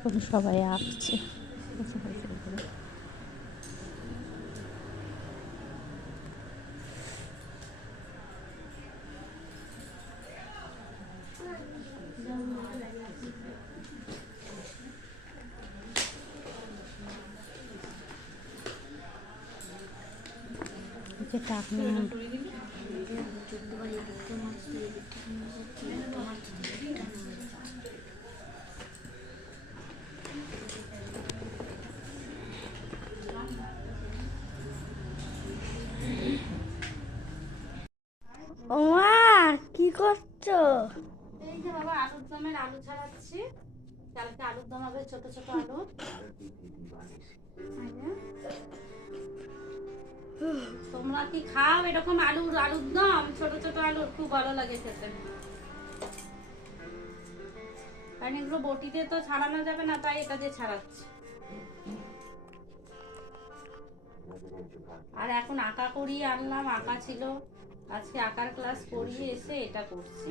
এখন সবাই আঁকছে। ওমা কি করছো? এই যে বাবা আলুর দমের আলু ছাড়াচ্ছি। কালকে আলুর দম হবে, ছোট ছোট আলু। তোমরা কি খাও এরকম আলুর দম? ছোট ছোট আলুর খুব ভালো লাগে খেতে। কারণ এগুলো বটিতে তো ছাড়ানো যাবে না, তাই এটা দিয়ে ছাড়াচ্ছি। আর এখন আঁকা করিয়ে আনলাম, আঁকা ছিল আজকে, আঁকার ক্লাস করিয়ে এসে এটা করছি।